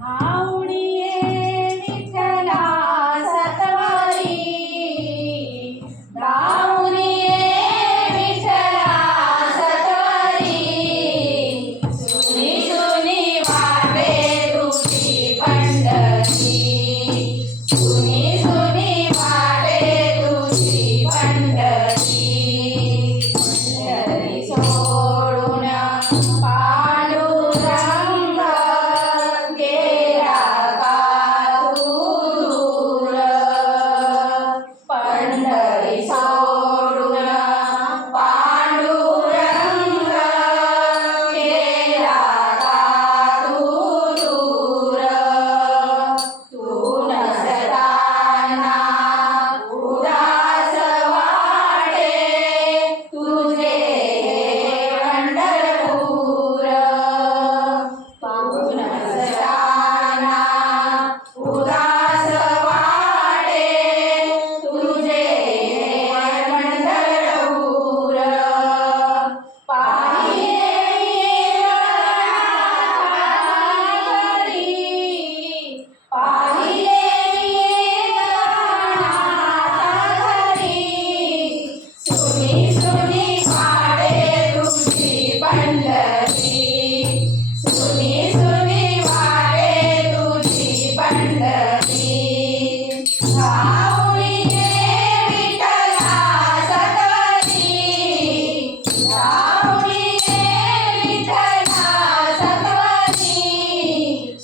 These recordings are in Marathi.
धावणी ये विठ्ठला सत्वरी, धावणी ये विठ्ठला सत्वरी, सुनी सुनी वाटे तुझी पंढरी, सुनी सुनी वाटे तुझी पंढरी, पंढरी सोडून पांडुरंग गेला का दूर, पंढरी सोडून पांडुरंग गेला का दूर, तू नसताना उदास वाटे तुझे पंढरपूर, तू नसताना उदास वाटे तुझे पंढरपूर, पाहिले घरी, पाहिले घरी, सुनी सुनी वाटे तुझी पंढरी, सुनी सुनी वाटे तुझी पंढरी, धावणी ये विठ्ठला सत्वरी, धावणी ये विठ्ठला सत्वरी,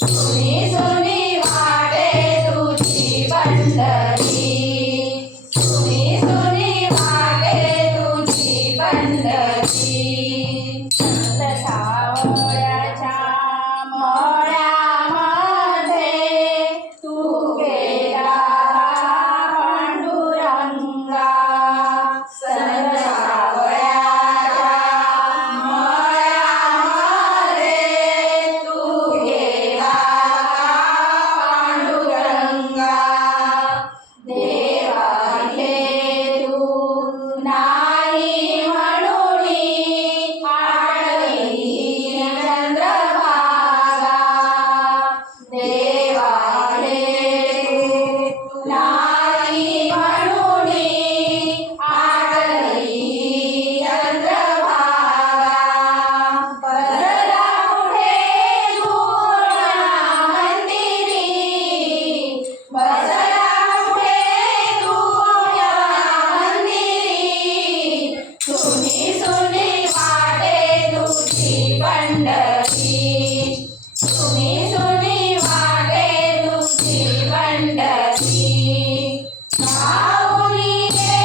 सुनी सुनी वाटे तुझी पंढरी, सुनी सुनी वाटे तुझी पंढरी, संत सावळ्याच्या मळ्यामध्ये तू गेला पांडुरंगा, संत सावळ्याच्या मळ्यामध्ये तू गेला पांडुरंगा, देवाले तू नाही म्हणूनी आडली चंद्रभागा, देवाले तू नाही म्हणूनी आडली चंद्रभागा, बसला कुठे तू मंदिरी, बसला कुठे तू मंदिरी, सुनी सुनी वाटे तुझी पंढरी, सुनी सुनी वाटे तुझी पंढरी, धावणी ये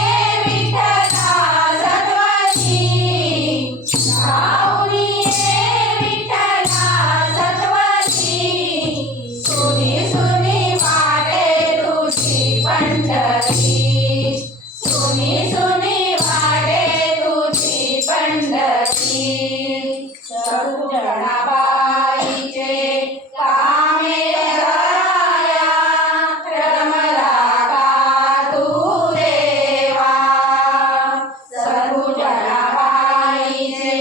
विठ्ठला सत्वरी, धावणी ये विठ्ठला सत्वरी, सुनी सुनी वाटे तुझी पंढरी, सुनी सुनी वाटे तुझी पंढरी, सगुजनाबाईचे कामे कराया रमला का तू देवा, सगुजनाबाईचे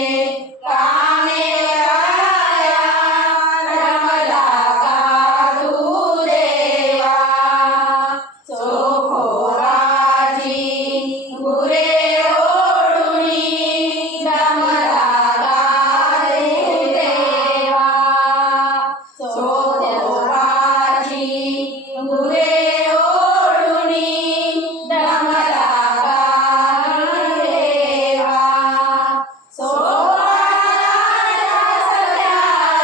कामे कराया रमला का तू देवा, चोखोराची गुरे ओढुनी रमला का देवा, चोखोराची गुरे ओढुनी रमला का देवा, सोपानाच्या सख्या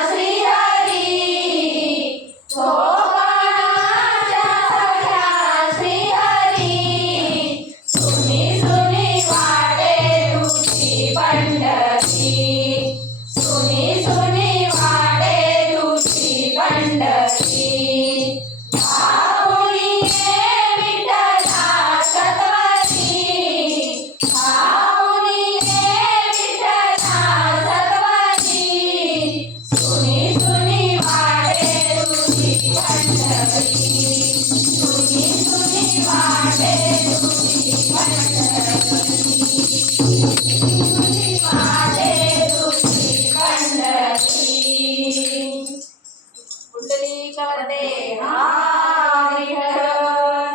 श्रीहरी, सोपानाच्या सख्या श्रीहरी, सुनी सुनी वाटे तुझी पंढरी, सुनी सुनी वाटे तुझी पंढरी, धावणी ये विठ्ठला सत्वरी, धावणी ये विठ्ठला सत्वरी, सुनी सुनी वाटे तुझी पंढरी, सुनी सुनी वाटे तुझी पंढरी, सुनी वाटे तुझी पंढरी, कुंडली केली वंदे